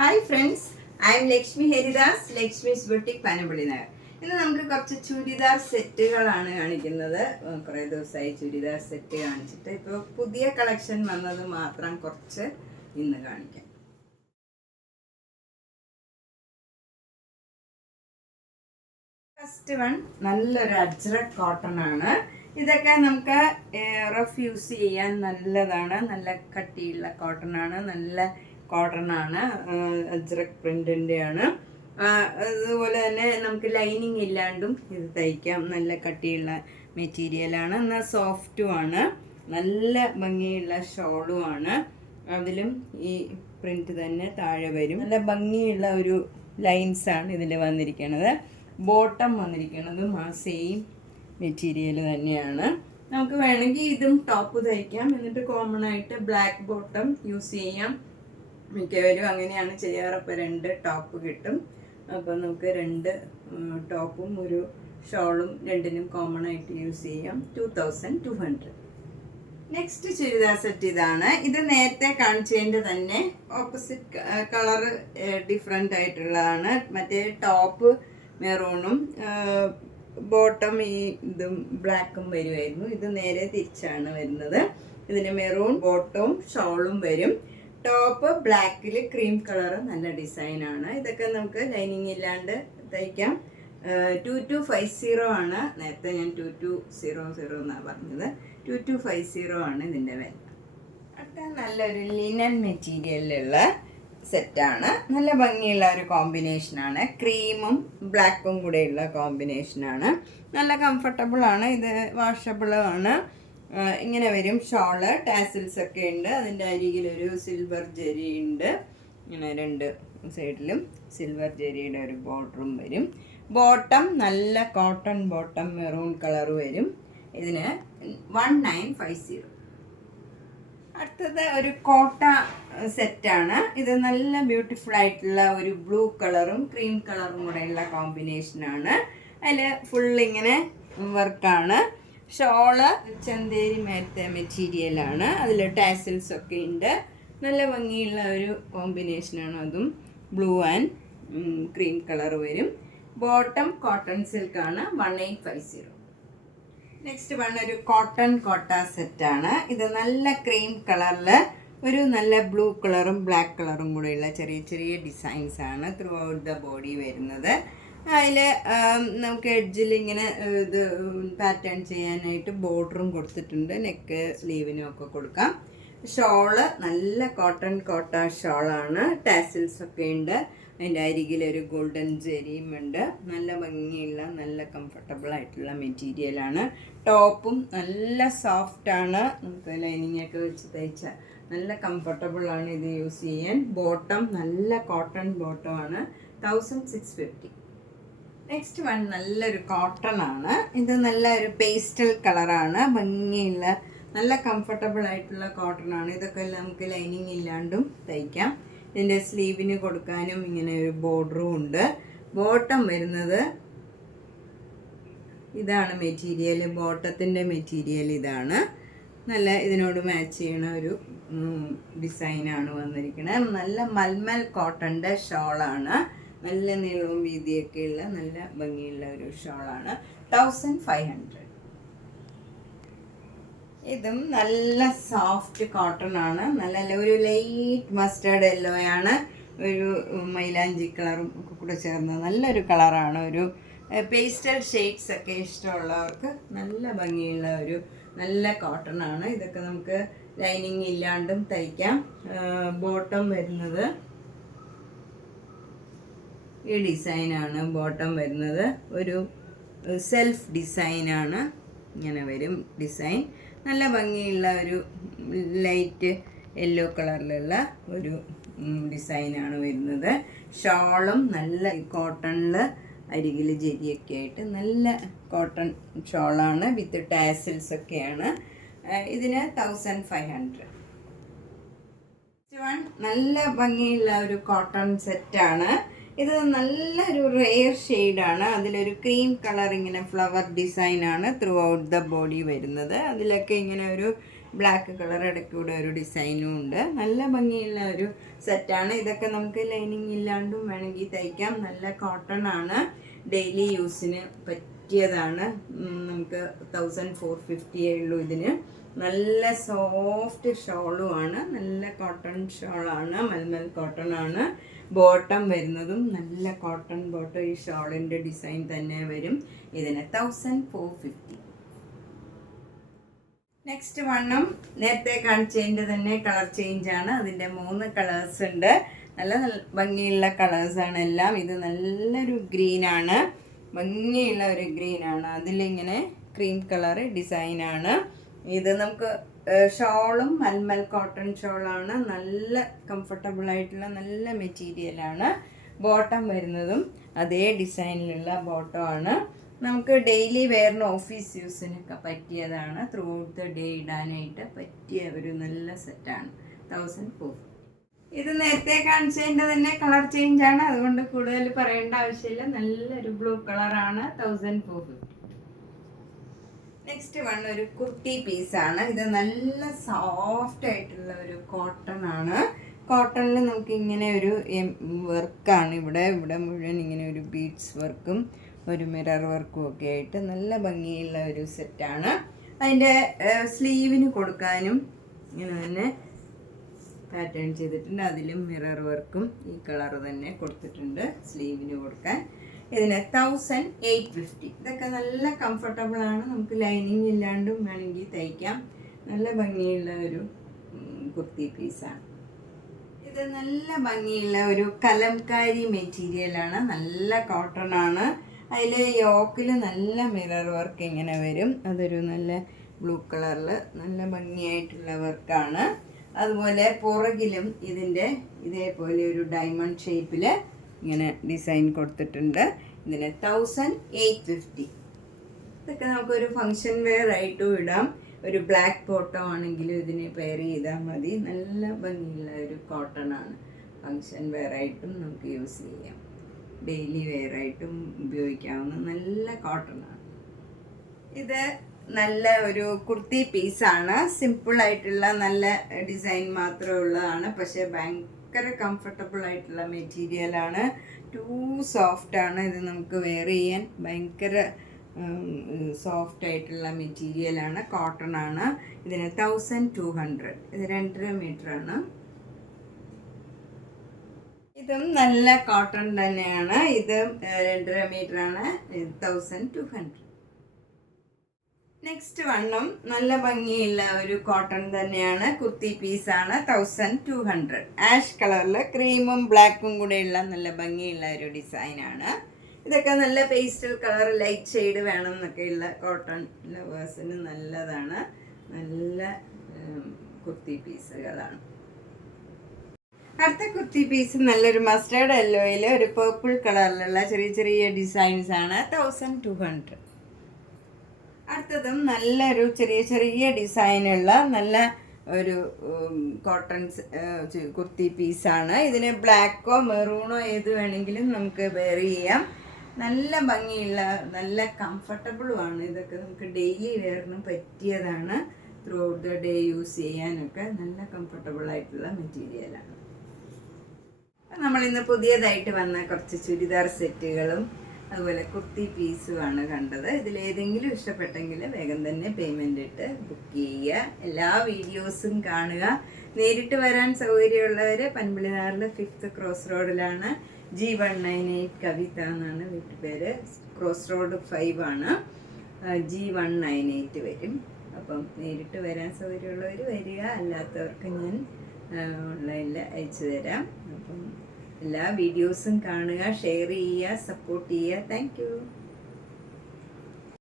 Hi friends, I M Lakshmi Haridas, Lakshmi's boutique Panampilly Nagar. ഇന്ന് നമുക്ക് കുറച്ച് ചുരിദാർ സെറ്റുകളാണ് കാണിക്കുന്നത്. കുറേ ദിവസമായി ചുരിദാർ സെറ്റ് കാണിച്ചിട്ട് ഇപ്പോൾ പുതിയ കളക്ഷൻ വന്നത് മാത്രം കുറച്ച് ഇന്ന് കാണിക്കാം. ഫസ്റ്റ് വൺ നല്ലൊരു അജ്രക് കോട്ടൺ ആണ്. ഇതൊക്കെ നമുക്ക് റഫ് യൂസ് ചെയ്യാൻ നല്ലതാണ്. നല്ല കട്ടിയുള്ള കോട്ടൺ ആണ്, നല്ല കോട്ടൺ ആണ്, അജ്രക് പ്രിന്റിൻ്റെ ആണ്. അതുപോലെ തന്നെ നമുക്ക് ലൈനിങ് ഇല്ലാണ്ടും ഇത് തയ്ക്കാം. നല്ല കട്ടിയുള്ള മെറ്റീരിയലാണ്, എന്നാൽ സോഫ്റ്റും ആണ്, നല്ല ഭംഗിയുള്ള ഷോളും ആണ്. അതിലും ഈ പ്രിന്റ് തന്നെ താഴെ വരും. നല്ല ഭംഗിയുള്ള ഒരു ലൈൻസാണ് ഇതിൽ വന്നിരിക്കുന്നത്. ബോട്ടം വന്നിരിക്കുന്നതും ആ സെയിം മെറ്റീരിയൽ തന്നെയാണ്. നമുക്ക് വേണമെങ്കിൽ ഇതും ടോപ്പ് തയ്ക്കാം, എന്നിട്ട് കോമൺ ആയിട്ട് ബ്ലാക്ക് ബോട്ടം യൂസ് ചെയ്യാം. മിക്കവരും അങ്ങനെയാണ് ചെയ്യാറ്. അപ്പോൾ 2 ടോപ്പ് കിട്ടും. അപ്പോൾ നമുക്ക് 2 ടോപ്പും ഒരു ഷോളും രണ്ടിനും കോമൺ ആയിട്ട് യൂസ് ചെയ്യാം. 2200. നെക്സ്റ്റ് ചുരിദാർ സെറ്റ് ഇതാണ്. ഇത് നേരത്തെ കാണിച്ചതിൻ്റെ തന്നെ ഓപ്പോസിറ്റ് കളറ് ഡിഫറെൻ്റ് ആയിട്ടുള്ളതാണ്. മറ്റേ ടോപ്പ് മെറൂണും ബോട്ടം ഈ ഇതും ബ്ലാക്കും വരുമായിരുന്നു. ഇത് നേരെ തിരിച്ചാണ് വരുന്നത്. ഇതിന് മെറൂൺ ബോട്ടവും ഷോളും വരും. ടോപ്പ് ബ്ലാക്കിൽ ക്രീം കളർ, നല്ല ഡിസൈനാണ്. ഇതൊക്കെ നമുക്ക് ലൈനിങ് ഇല്ലാണ്ട് തയ്ക്കാം. 2250 ആണ്. നേരത്തെ ഞാൻ 2200 എന്നാണ് പറഞ്ഞത്. 2250 ആണ് ഇതിൻ്റെ വില. അടുത്ത നല്ലൊരു ലിനൻ മെറ്റീരിയലിലുള്ള സെറ്റാണ്. നല്ല ഭംഗിയുള്ള ഒരു കോമ്പിനേഷനാണ്. ക്രീമും ബ്ലാക്കും കൂടെയുള്ള കോമ്പിനേഷനാണ്. നല്ല കംഫർട്ടബിളാണ്. ഇത് വാഷബിളാണ്. ഇങ്ങനെ വരും. ഷോള് ടാസിൽസ് ഒക്കെ ഉണ്ട്. അതിൻ്റെ അരികിലൊരു സിൽവർ ജെറി ഉണ്ട്. ഇങ്ങനെ 2 സൈഡിലും സിൽവർ ജെറിയുടെ ഒരു ബോർഡറും വരും. ബോട്ടം നല്ല കോട്ടൺ ബോട്ടം, മെറൂൺ കളർ വരും. ഇതിന് 1950. അടുത്തത് ഒരു കോട്ട സെറ്റാണ്. ഇത് നല്ല ബ്യൂട്ടിഫുൾ ആയിട്ടുള്ള ഒരു ബ്ലൂ കളറും ക്രീം കളറും കൂടെയുള്ള കോമ്പിനേഷനാണ്. അതിൽ ഫുള്ളിങ്ങനെ വർക്കാണ്. ഷോള് ചന്തേരി മേത്തെ മെറ്റീരിയലാണ്. അതിൽ ടാസിൽസ് ഒക്കെ ഉണ്ട്. നല്ല ഭംഗിയുള്ള ഒരു കോമ്പിനേഷനാണ്. അതും ബ്ലൂ ആൻഡ് ക്രീം കളർ വരും. ബോട്ടം കോട്ടൺ സിൽക്കാണ്. 1850. നെക്സ്റ്റ് വൺ ഒരു കോട്ടൺ കോട്ട സെറ്റാണ്. ഇത് നല്ല ക്രീം കളറിൽ ഒരു നല്ല ബ്ലൂ കളറും ബ്ലാക്ക് കളറും കൂടെയുള്ള ചെറിയ ചെറിയ ഡിസൈൻസ് ആണ് ത്രൂ ഔട്ട് ദ ബോഡി വരുന്നത്. അതിൽ നമുക്ക് എഡ്ജിൽ ഇങ്ങനെ ഇത് പാറ്റേൺ ചെയ്യാനായിട്ട് ബോർഡറും കൊടുത്തിട്ടുണ്ട്. നെക്ക് സ്ലീവിനും ഒക്കെ കൊടുക്കാം. ഷോള് നല്ല കോട്ടൺ കോട്ട ഷോളാണ്. ടാസിൽസ് ഒക്കെ ഉണ്ട്. അതിൻ്റെ അരികിലൊരു ഗോൾഡൻ ജെരിയും ഉണ്ട്. നല്ല ഭംഗിയുള്ള നല്ല കംഫർട്ടബിൾ ആയിട്ടുള്ള മെറ്റീരിയലാണ്. ടോപ്പും നല്ല സോഫ്റ്റാണ്. നമുക്ക് ലൈനിങ് ഒക്കെ വെച്ച് തയ്ച്ചാൽ നല്ല കംഫർട്ടബിളാണ് ഇത് യൂസ് ചെയ്യാൻ. ബോട്ടം നല്ല കോട്ടൺ ബോട്ടമാണ്. 1650. നെക്സ്റ്റ് വൺ നല്ലൊരു കോട്ടൺ ആണ്. ഇത് നല്ല ഒരു പേസ്റ്റൽ കളറാണ്. ഭംഗിയുള്ള നല്ല കംഫർട്ടബിൾ ആയിട്ടുള്ള കോട്ടൺ ആണ്. ഇതൊക്കെ നമുക്ക് ലൈനിങ് ഇല്ലാണ്ടും തയ്ക്കാം. ഇതിൻ്റെ സ്ലീവിന് കൊടുക്കാനും ഇങ്ങനെ ഒരു ബോർഡറും ഉണ്ട്. ബോട്ടം വരുന്നത് ഇതാണ് മെറ്റീരിയൽ. ബോട്ടത്തിൻ്റെ മെറ്റീരിയൽ ഇതാണ്. നല്ല ഇതിനോട് മാച്ച് ചെയ്യണ ഒരു ഡിസൈനാണ് വന്നിരിക്കുന്നത്. നല്ല മൽമൽ കോട്ടൻ്റെ ഷോളാണ്. നല്ല നീളവും വീതിയൊക്കെയുള്ള നല്ല ഭംഗിയുള്ള ഒരു ഷോളാണ്. 1500. ഇതും നല്ല സോഫ്റ്റ് കോട്ടൺ ആണ്. നല്ല ഒരു ലൈറ്റ് മസ്റ്റേർഡ് യെല്ലോ ആണ്. ഒരു മൈലാഞ്ചി കളറും ഒക്കെ കൂടെ ചേർന്ന നല്ലൊരു കളറാണ്. ഒരു പേസ്റ്റൽ ഷെയ്ഡ്സ് ഒക്കെ ഇഷ്ടമുള്ളവർക്ക് നല്ല ഭംഗിയുള്ള ഒരു നല്ല കോട്ടൺ ആണ്. ഇതൊക്കെ നമുക്ക് ലൈനിങ് ഇല്ലാണ്ടും തയ്ക്കാം. ബോട്ടം വരുന്നത് ഈ ഡിസൈനാണ്. ബോട്ടം വരുന്നത് ഒരു സെൽഫ് ഡിസൈനാണ്. ഇങ്ങനെ വരും ഡിസൈൻ. നല്ല ഭംഗിയുള്ള ഒരു ലൈറ്റ് യെല്ലോ കളറിലുള്ള ഒരു ഡിസൈനാണ് വരുന്നത്. ഷോളും നല്ല കോട്ടണിൽ അരികിൽ ജെരിയൊക്കെ ആയിട്ട് നല്ല കോട്ടൺ ഷോളാണ്. വിത്ത് ടാസിൽസ് ഒക്കെയാണ്. ഇതിന് 1500. നല്ല ഭംഗിയുള്ള ഒരു കോട്ടൺ സെറ്റാണ്. ഇത് നല്ലൊരു റെയർ ഷെയ്ഡാണ്. അതിലൊരു ക്രീം കളർ ഇങ്ങനെ ഫ്ലവർ ഡിസൈനാണ് ത്രൂ ഔട്ട് ദ ബോഡി വരുന്നത്. അതിലൊക്കെ ഇങ്ങനെ ഒരു ബ്ലാക്ക് കളർ ഇടയ്ക്കൂടെ ഒരു ഡിസൈനും ഉണ്ട്. നല്ല ഭംഗിയുള്ള ഒരു സെറ്റാണ്. ഇതൊക്കെ നമുക്ക് ലൈനിങ് ഇല്ലാണ്ടും വേണമെങ്കിൽ തയ്ക്കാം. നല്ല കോട്ടൺ ആണ്, ഡെയിലി യൂസിന് പറ്റിയതാണ്. നമുക്ക് 1450 ഉള്ളൂ ഇതിന്. നല്ല സോഫ്റ്റ് ഷോളുമാണ്, നല്ല കോട്ടൺ ഷോളാണ്, മൽമൽ കോട്ടൺ ആണ്. ബോട്ടം വരുന്നതും നല്ല കോട്ടൺ ബോട്ടം, ഈ ഷോളിൻ്റെ ഡിസൈൻ തന്നെ വരും. ഇതിന് 1450. നെക്സ്റ്റ് വണ്ണം നേരത്തെ കാണിച്ചതിൻ്റെ തന്നെ കളർ ചേഞ്ചാണ്. അതിൻ്റെ 3 കളേഴ്സ് ഉണ്ട്. നല്ല നല്ല ഭംഗിയുള്ള കളേഴ്സാണ് എല്ലാം. ഇത് നല്ലൊരു ഗ്രീനാണ്, ഭംഗിയുള്ള ഒരു ഗ്രീനാണ്. അതിലിങ്ങനെ ക്രീം കളർ ഡിസൈനാണ്. ഇത് നമുക്ക് ഷോളും മൽമൽ കോട്ടൺ ഷോളാണ്. നല്ല കംഫർട്ടബിൾ ആയിട്ടുള്ള നല്ല മെറ്റീരിയലാണ്. ബോട്ടം വരുന്നതും അതേ ഡിസൈനിലുള്ള ബോട്ടം ആണ്. നമുക്ക് ഡെയിലി വെയറിന് ഓഫീസ് യൂസിനൊക്കെ പറ്റിയതാണ്. ത്രൂ ഔട്ട് ദ ഡേ ഇടാനായിട്ട് പറ്റിയ ഒരു നല്ല സെറ്റാണ്. 1450. ഇത് നേരത്തെ കാണിച്ചതിൻ്റെ തന്നെ കളർ ചേഞ്ചാണ്, അതുകൊണ്ട് കൂടുതൽ പറയേണ്ട ആവശ്യമില്ല. നല്ലൊരു ബ്ലൂ കളറാണ്. 1450. നെക്സ്റ്റ് വൺ ഒരു കുർത്തി പീസാണ്. ഇത് നല്ല സോഫ്റ്റ് ആയിട്ടുള്ള ഒരു കോട്ടൺ ആണ്. കോട്ടണിൽ നമുക്ക് ഇങ്ങനെ ഒരു വർക്കാണ്. ഇവിടെ മുഴുവൻ ഇങ്ങനെ ഒരു ബീഡ്സ് വർക്കും ഒരു മിറർ വർക്കും ഒക്കെ ആയിട്ട് നല്ല ഭംഗിയുള്ള ഒരു സെറ്റാണ്. അതിൻ്റെ സ്ലീവിന് കൊടുക്കാനും ഇങ്ങനെ തന്നെ പാറ്റേൺ ചെയ്തിട്ടുണ്ട്. അതിലും മിറർ വർക്കും ഈ കളർ തന്നെ കൊടുത്തിട്ടുണ്ട് സ്ലീവിന് കൊടുക്കാൻ. ഇതിന് 1850. ഇതൊക്കെ നല്ല കംഫർട്ടബിൾ ആണ്, നമുക്ക് ലൈനിങ് ഇല്ലാണ്ടും വേണമെങ്കിൽ തയ്ക്കാം. നല്ല ഭംഗിയുള്ള ഒരു കുർത്തി പീസാണ്. ഇത് നല്ല ഭംഗിയുള്ള ഒരു കലംകാരി മെറ്റീരിയലാണ്, നല്ല കോട്ടൺ ആണ്. അതിൽ യോക്കിൽ നല്ല മിറർ വർക്ക് ഇങ്ങനെ വരും. അതൊരു നല്ല ബ്ലൂ കളറിൽ നല്ല ഭംഗിയായിട്ടുള്ള വർക്കാണ്. അതുപോലെ പുറകിലും ഇതിൻ്റെ ഇതേപോലെ ഒരു ഡയമണ്ട് ഷേപ്പിൽ ഇങ്ങനെ ഡിസൈൻ കൊടുത്തിട്ടുണ്ട്. ഇതിന് 1850. ഇതൊക്കെ നമുക്കൊരു ഫങ്ഷൻ വെയർ ആയിട്ടും ഇടാം. ഒരു ബ്ലാക്ക് ബോട്ടം ആണെങ്കിലും ഇതിന് പെയർ ചെയ്താൽ മതി. നല്ല ഭംഗിയുള്ള ഒരു കോട്ടൺ ആണ്. ഫങ്ഷൻ വെയർ ആയിട്ടും നമുക്ക് യൂസ് ചെയ്യാം, ഡെയിലി വെയർ ആയിട്ടും ഉപയോഗിക്കാവുന്ന നല്ല കോട്ടൺ ആണ്. ഇത് നല്ല ഒരു കുർത്തി പീസാണ്. സിമ്പിളായിട്ടുള്ള നല്ല ഡിസൈൻ മാത്രമേ ഉള്ളതാണ്, പക്ഷേ ഭയങ്കര കംഫർട്ടബിൾ ആയിട്ടുള്ള മെറ്റീരിയലാണ്. ടൂ സോഫ്റ്റാണ്. ഇത് നമുക്ക് വെയർ ചെയ്യാൻ ഭയങ്കര സോഫ്റ്റ് ആയിട്ടുള്ള മെറ്റീരിയലാണ്, കോട്ടൺ ആണ്. ഇതിന് 1200. ഇത് 2.5 മീറ്ററാണ്. ഇതും നല്ല കോട്ടൺ തന്നെയാണ്. ഇത് 2.5 മീറ്ററാണ്. 1200. നെക്സ്റ്റ് വണ്ണും നല്ല ഭംഗിയുള്ള ഒരു കോട്ടൺ തന്നെയാണ്, കുർത്തി പീസാണ്. 1200. ആഷ് കളറിൽ ക്രീമും ബ്ലാക്കും കൂടെയുള്ള നല്ല ഭംഗിയുള്ള ഒരു ഡിസൈനാണ്. ഇതൊക്കെ നല്ല പേസ്റ്റൽ കളർ, ലൈറ്റ് ഷെയ്ഡ് വേണം എന്നൊക്കെയുള്ള കോട്ടൺ ലവേഴ്സിന് നല്ലതാണ്. നല്ല കുർത്തി പീസുകളാണ്. അടുത്ത കുർത്തി പീസ് നല്ലൊരു മസ്റ്റേർഡ് യെല്ലോയിൽ ഒരു പേർപ്പിൾ കളറിലുള്ള ചെറിയ ചെറിയ ഡിസൈൻസ് ആണ്. 1200. അടുത്തതും നല്ലൊരു ചെറിയ ചെറിയ ഡിസൈനുള്ള നല്ല ഒരു കോട്ടൺസ് കുർത്തി പീസാണ്. ഇതിന് ബ്ലാക്കോ മെറൂണോ ഏത് വേണമെങ്കിലും നമുക്ക് വെയർ ചെയ്യാം. നല്ല ഭംഗിയുള്ള നല്ല കംഫർട്ടബിളുമാണ്. ഇതൊക്കെ നമുക്ക് ഡെയിലി വെയറിന് പറ്റിയതാണ്. Through out the day use ചെയ്യാനൊക്കെ നല്ല കംഫർട്ടബിൾ ആയിട്ടുള്ള മെറ്റീരിയലാണ്. നമ്മളിന്ന് പുതിയതായിട്ട് വന്ന കുറച്ച് ചുരിദാർ സെറ്റുകളും അതുപോലെ കുർത്തി പീസുമാണ് കണ്ടത്. ഇതിലേതെങ്കിലും ഇഷ്ടപ്പെട്ടെങ്കിൽ വേഗം തന്നെ പേയ്മെൻ്റ് ഇട്ട് ബുക്ക് ചെയ്യുക. എല്ലാ വീഡിയോസും കാണുക. നേരിട്ട് വരാൻ സൗകര്യമുള്ളവർ പൻപിളിനാറിൽ 5th ക്രോസ് റോഡിലാണ്. G198 കവിത എന്നാണ് വീട്ടുപേര്. ക്രോസ് റോഡ് 5 ആണ്. G198 വരും. അപ്പം നേരിട്ട് വരാൻ സൗകര്യമുള്ളവർ വരിക, അല്ലാത്തവർക്ക് ഞാൻ ഓൺലൈനിൽ അയച്ചു തരാം. അപ്പം എല്ലാ വീഡിയോസും കാണുക, ഷെയർ ചെയ്യുക, സപ്പോർട്ട് ചെയ്യുക. Thank you.